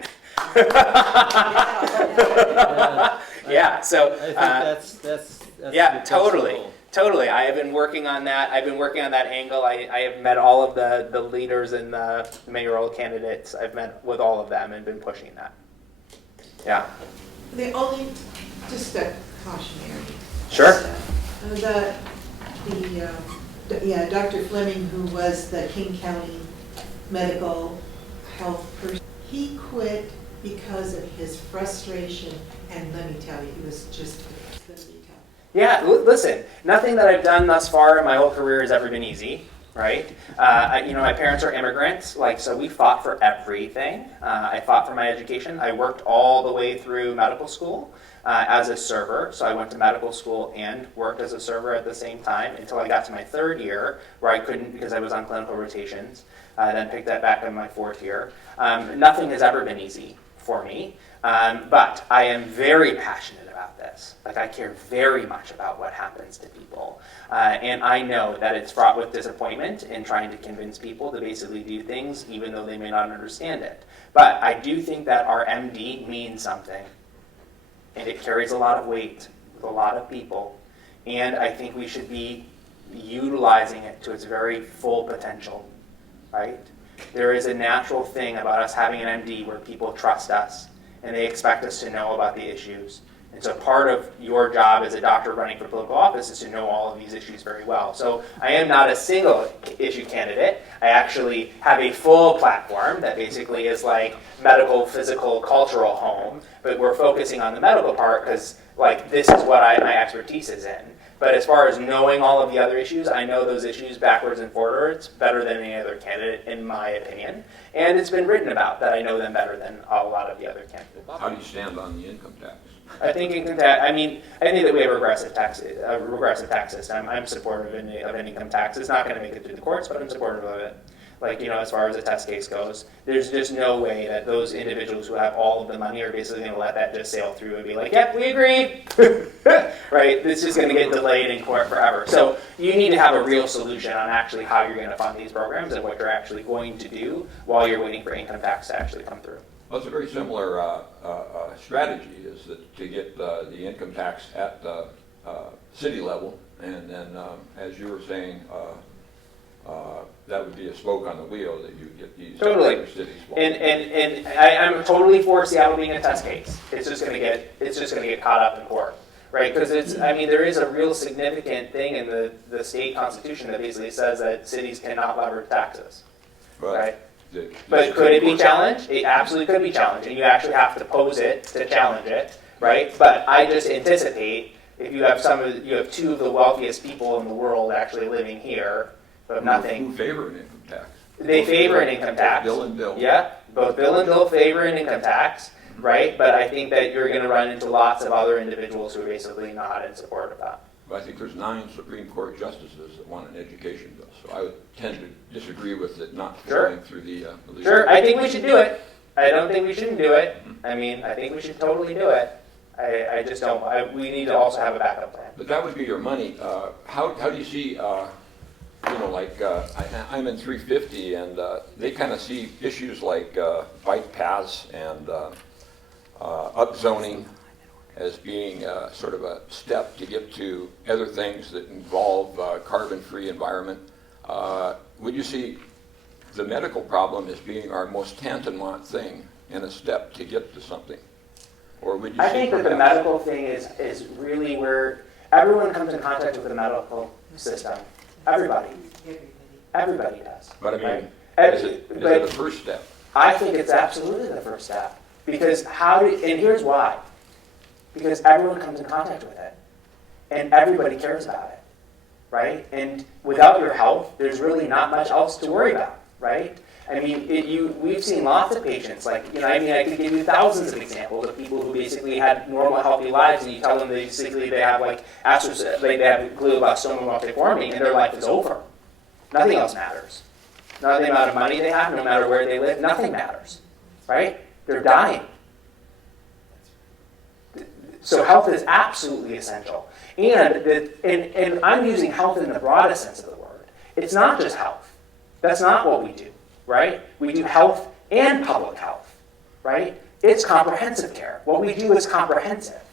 Yeah, so I think that's yeah, totally. I have been working on that. I've been working on that angle. I have met all of the leaders and the mayoral candidates. I've met with all of them and been pushing that. Yeah. Just a cautionary. Sure. Dr. Fleming, who was the King County medical health person, he quit because of his frustration, and let me tell you, he was just going to be tough. Yeah, listen, nothing that I've done thus far in my whole career has ever been easy, right? My parents are immigrants, so we fought for everything. I fought for my education. I worked all the way through medical school as a server, so I went to medical school and worked as a server at the same time until I got to my third year, where I couldn't because I was on clinical rotations. I then picked that back in my fourth year. Nothing has ever been easy for me, but I am very passionate about this. I care very much about what happens to people. And I know that it's fraught with disappointment in trying to convince people to basically do things even though they may not understand it. But I do think that our MD means something. And it carries a lot of weight with a lot of people. And I think we should be utilizing it to its very full potential, right? There is a natural thing about us having an MD where people trust us and they expect us to know about the issues. And so part of your job as a doctor running for political office is to know all of these issues very well. So I am not a single issue candidate. I actually have a full platform that basically is like medical, physical, cultural home, but we're focusing on the medical part because like this is what my expertise is in. But as far as knowing all of the other issues, I know those issues backwards and forwards better than any other candidate, in my opinion. And it's been written about that I know them better than a lot of the other candidates. How do you stand on the income tax? I think income tax. I mean, I think that we have a regressive tax system. I'm supportive of an income tax. It's not going to make it through the courts, but I'm supportive of it. Like, as far as the test case goes, there's just no way that those individuals who have all of the money are basically going to let that just sail through and be like, yep, we agree. Right? It's just going to get delayed in court forever. So you need to have a real solution on actually how you're going to fund these programs and what you're actually going to do while you're waiting for income tax to actually come through. Well, it's a very similar strategy, is that to get the income tax at the city level, and then, as you were saying, that would be a spoke on the wheel, that you get these other cities. And I'm totally for Seattle being a test case. It's just going to get caught up in court, right? Because there is a real significant thing in the state constitution that basically says that cities cannot leverage taxes, right? But could it be challenged? It absolutely could be challenged, and you actually have to pose it to challenge it, right? But I just anticipate if you have two of the wealthiest people in the world actually living here, but nothing. Who favor an income tax? They favor an income tax. Bill and Bill. Yeah, both Bill and Bill favor an income tax, right? But I think that you're going to run into lots of other individuals who are basically not in support of that. I think there's 9 Supreme Court justices that want an education bill, so I would tend to disagree with it not flowing through the legislature. Sure, I think we should do it. I don't think we shouldn't do it. I mean, I think we should totally do it. I just don't. We need to also have a backup plan. But that would be your money. How do you see, I'm in 350, and they kind of see issues like bike paths and upzoning as being sort of a step to get to other things that involve carbon-free environment. Would you see the medical problem as being our most tantamount thing in a step to get to something? Or would you I think that the medical thing is really where everyone comes in contact with the medical system. Everybody does. But I mean, right? is it the first step? I think it's absolutely the first step. Because and here's why. Because everyone comes in contact with it. And everybody cares about it. Right? And without your health, there's really not much else to worry about. Right? I mean, we've seen lots of patients. I could give you thousands of examples of people who basically had normal, healthy lives, and you tell them they have they have glioblastoma multiforme, and their life is over. Nothing else matters. Not the amount of money they have, no matter where they live, nothing matters. Right? They're dying. So health is absolutely essential. And I'm using health in the broadest sense of the word. It's not just health. That's not what we do, right? We do health and public health, right? It's comprehensive care. What we do is comprehensive,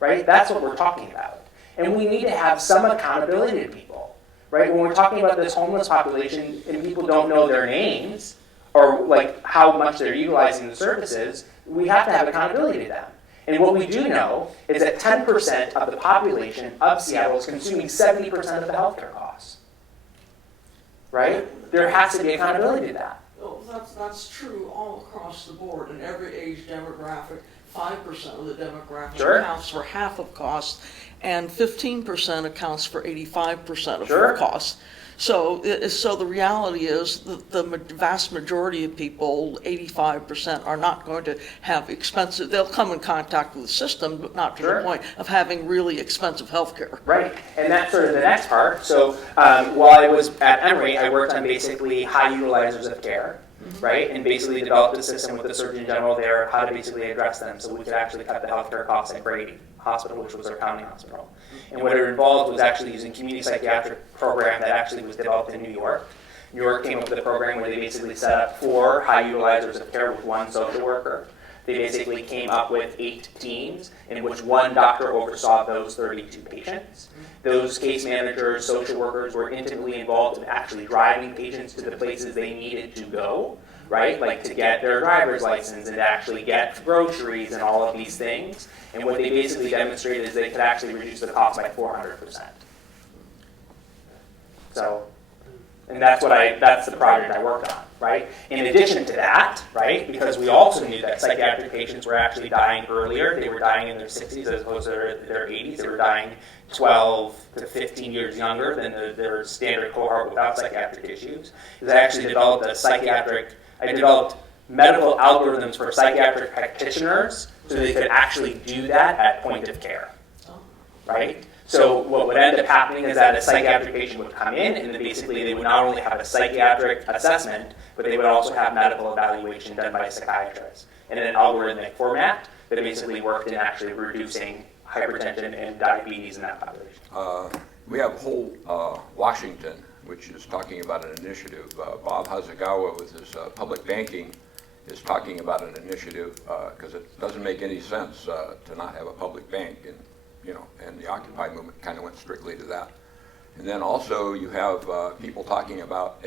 right? That's what we're talking about. And we need to have some accountability to people, right? When we're talking about this homeless population and people don't know their names or how much they're utilizing the services, we have to have accountability to them. And what we do know is that 10% of the population of Seattle is consuming 70% of the healthcare costs. Right? There has to be accountability to that. Well, that's true all across the board in every age demographic. 5% of the demographic accounts for half of costs, and 15% accounts for 85% of the costs. So the reality is that the vast majority of people, 85%, are not going to have expensive, they'll come in contact with the system, but not to the point of having really expensive health care. Right, and that's sort of the next part. So while I was at Emory, I worked on basically high utilizers of care, right, and basically developed a system with the Surgeon General there, how to basically address them so we could actually cut the healthcare costs at Grady Hospital, which was our county hospital. And what it involved was actually using a community psychiatric program that actually was developed in New York. New York came up with a program where they basically set up 4 high utilizers of care with 1 social worker. They basically came up with 8 teams in which 1 doctor oversaw those 32 patients. Those case managers, social workers were intimately involved in actually driving patients to the places they needed to go, right? Like to get their driver's license and to actually get groceries and all of these things. And what they basically demonstrated is they could actually reduce the cost by 400%. So, and that's the project I worked on, right? In addition to that, right, because we also knew that psychiatric patients were actually dying earlier. They were dying in their 60s as opposed to their 80s. They were dying 12 to 15 years younger than their standard cohort without psychiatric issues. I actually developed I developed medical algorithms for psychiatric practitioners so they could actually do that at point of care, right? So what would end up happening is that a psychiatric patient would come in, and then basically they would not only have a psychiatric assessment, but they would also have medical evaluation done by a psychiatrist in an algorithmic format that basically worked in actually reducing hypertension and diabetes in that population. We have whole Washington, which is talking about an initiative. Bob Hasegawa with his public banking is talking about an initiative because it doesn't make any sense to not have a public bank. And the Occupy movement kind of went strictly to that. And then also you have people talking about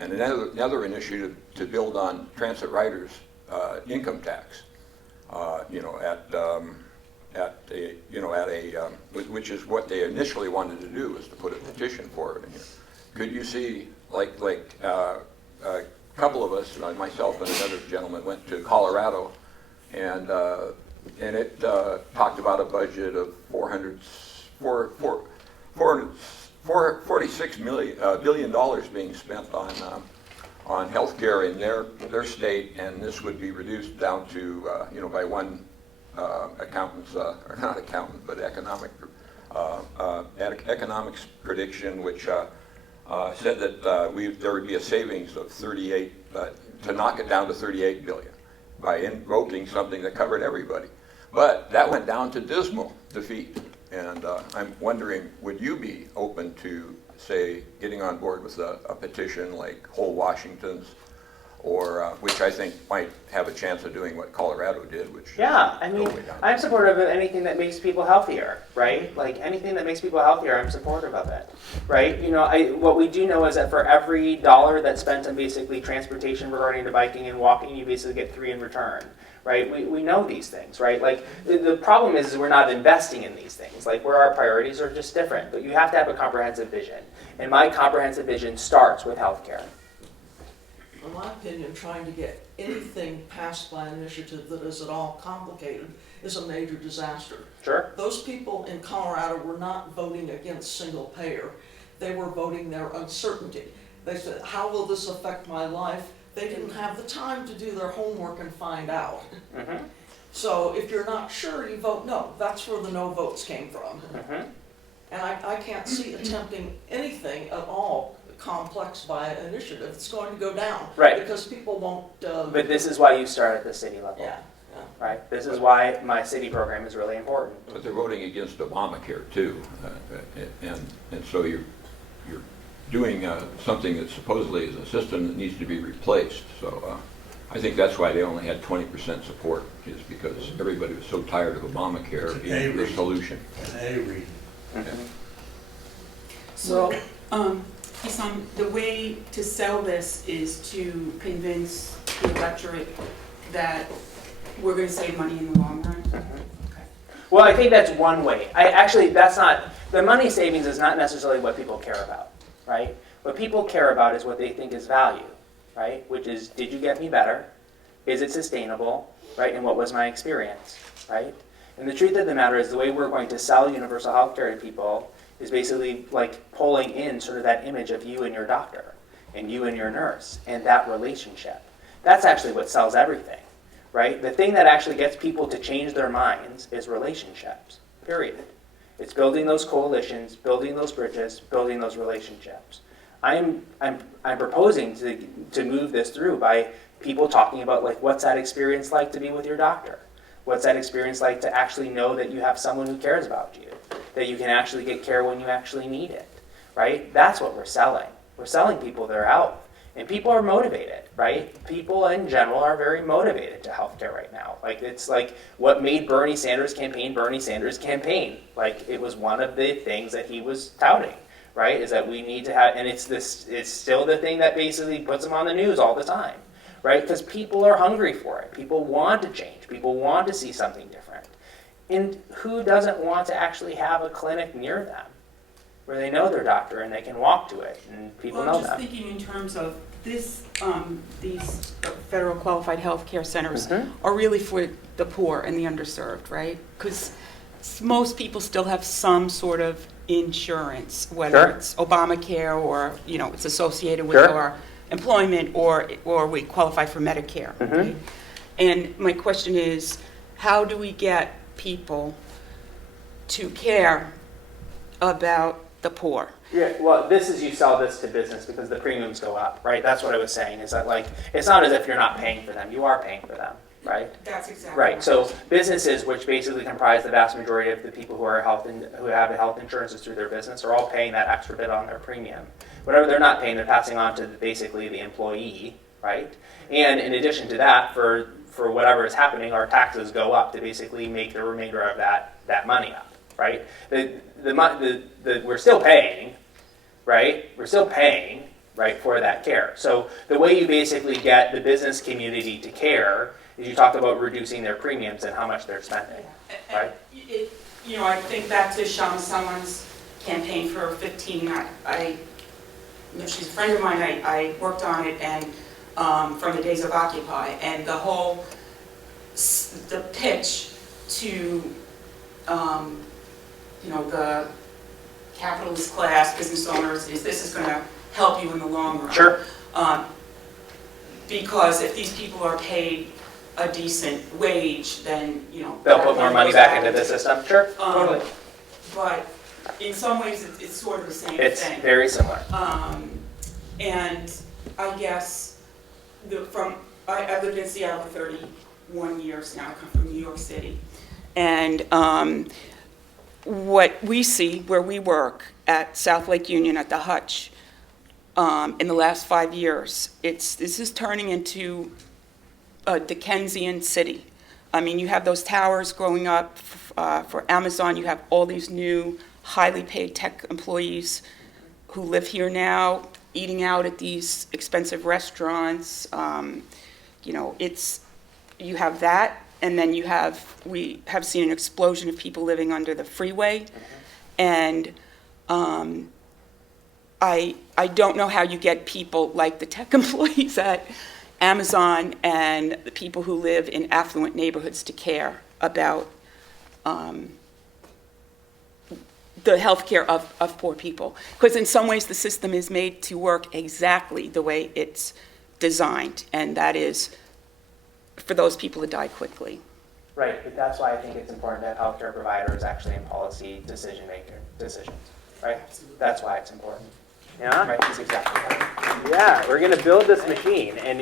another initiative to build on transit riders' income tax. Which is what they initially wanted to do, was to put a petition for it in here. Could you see, a couple of us, myself and another gentleman, went to Colorado, and it talked about a budget of $46 billion being spent on healthcare in their state, and this would be reduced down to by one accountant's or not accountant but economics prediction, which said that there would be a savings of 38 to knock it down to 38 billion by invoking something that covered everybody. But that went down to dismal defeat. And I'm wondering, would you be open to, say, getting on board with a petition like whole Washington's, or which I think might have a chance of doing what Colorado did, which I'm supportive of anything that makes people healthier, right? Like anything that makes people healthier, I'm supportive of it, right? What we do know is that for every dollar that's spent on basically transportation regarding to biking and walking, you basically get 3 in return. Right? We know these things, right? Like the problem is we're not investing in these things. Like where our priorities are just different. But you have to have a comprehensive vision. And my comprehensive vision starts with healthcare. In my opinion, trying to get anything passed by an initiative that is at all complicated is a major disaster. Sure. Those people in Colorado were not voting against single payer. They were voting their uncertainty. They said, how will this affect my life? They didn't have the time to do their homework and find out. Mm-hmm. So if you're not sure, you vote no. That's where the no votes came from. Mm-hmm. And I can't see attempting anything at all complex by an initiative. It's going to go down. Right. Because people won't... But this is why you start at the city level. Yeah. Right? This is why my city program is really important. But they're voting against Obamacare too, and so you're doing something that supposedly is a system that needs to be replaced. So I think that's why they only had 20% support, is because everybody was so tired of Obamacare being the solution. So, Hisam, the way to sell this is to convince the electorate that we're going to save money in the long run? Okay. Well, I think that's one way. That's not, the money savings is not necessarily what people care about, right? What people care about is what they think is value, right? Which is, did you get me better? Is it sustainable, right? And what was my experience, right? And the truth of the matter is the way we're going to sell universal health care to people is basically like pulling in sort of that image of you and your doctor and you and your nurse and that relationship. That's actually what sells everything, right? The thing that actually gets people to change their minds is relationships, period. It's building those coalitions, building those bridges, building those relationships. I'm proposing to move this through by people talking about like what's that experience like to be with your doctor? What's that experience like to actually know that you have someone who cares about you, that you can actually get care when you actually need it, right? That's what we're selling. We're selling people their health. And people are motivated, right? People in general are very motivated to healthcare right now. Like it's like what made Bernie Sanders' campaign. Like it was one of the things that he was touting, right? Is that we need to have, and it's still the thing that basically puts him on the news all the time, right? Because people are hungry for it. People want to change. People want to see something different. And who doesn't want to actually have a clinic near them where they know their doctor and they can walk to it and people know Well, I'm just them? thinking in terms of this, these federal qualified healthcare centers Mhm. are really for the poor and the underserved, right? Because most people still have some sort of insurance, whether Sure. it's Obamacare or, it's associated with Sure. our employment or we qualify for Medicare. Mhm. Right? And my question is, how do we get people to care about the poor? Yeah, well, this is you sell this to business because the premiums go up, right? That's what I was saying, is that like, it's not as if you're not paying for them. You are paying for them, right? That's exactly Right, so businesses, which basically comprise the vast majority of the people who are who have health insurances through their business, are all paying that extra bit on their premium. Whatever they're not paying, they're passing on to basically the employee, right? And in addition to that, for whatever is happening, our taxes go up to basically make the remainder of that money up, right? We're still paying, right? We're still paying, right, for that care. So the way you basically get the business community to care is you talk about reducing their premiums and how much they're spending, right? I think back to Shama Sawan's campaign for 15. She's a friend of mine. I worked on it, and from the days of Occupy, and the pitch to the capitalist class, business owners, is this is going to help you in the long run. Sure. Because if these people are paid a decent wage, then, They'll put more money back into the system, sure, totally. But in some ways, it's sort of the same It's thing. very similar. And I guess I've lived in Seattle for 31 years now. I come from New York City. And what we see where we work at South Lake Union at the Hutch in the last 5 years, this is turning into a Dickensian city. I mean, you have those towers growing up for Amazon. You have all these new highly paid tech employees who live here now, eating out at these expensive restaurants. You have that, and then we have seen an explosion of people living under the freeway, and I don't know how you get people like the tech employees at Amazon and the people who live in affluent neighborhoods to care about the health care of poor people. Because in some ways the system is made to work exactly the way it's designed, and that is for those people to die quickly. Right, but that's why I think it's important to have healthcare providers actually in policy decisions, right? That's why it's important. Yeah, right. That's exactly right. Yeah, we're going to build this machine, and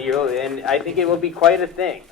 I think it will be quite a thing.